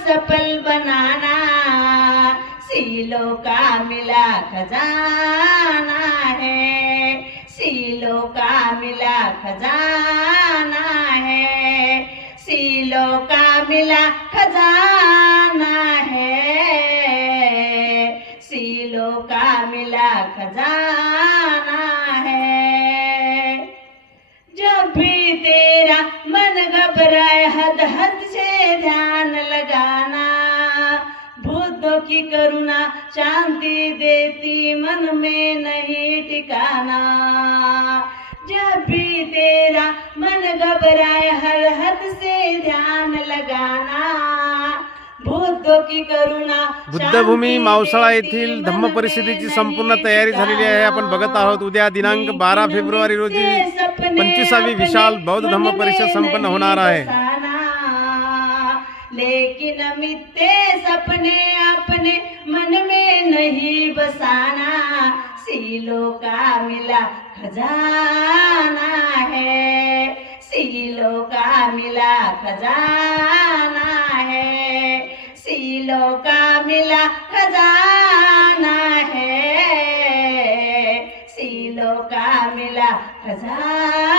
सफल बनाना, सीलों का मिला खजाना है, सीलों का मिला खजाना है, सीलों का मिला खजाना है, सीलों का मिला खजाना है। जब भी तेरा मन घबराए हद हद से ध्यान लगाना, बुद्धों की करुणा शांति देती मन में नहीं ठिकाना। जब भी तेरा मन घबराए हर हद से ध्यान लगाना, बुद्धों की करुणा। बुद्धभूमी मावसाळा येथील धम्म परिषदेची संपूर्ण तयारी झालेली आहे. आपण बघत आहोत उद्या दिनांक 12 फेब्रुवारी रोजी 25वी विशाल बौद्ध धम्म परिषद संपन्न होणार आहे. लेकिन मिथ्ये सपने अपने मन में नहीं बसाना, सीलों का मिला खजाना है, सीलों का मिला खजाना है, सीलों का मिला खजाना है, सीलों का मिला खजाना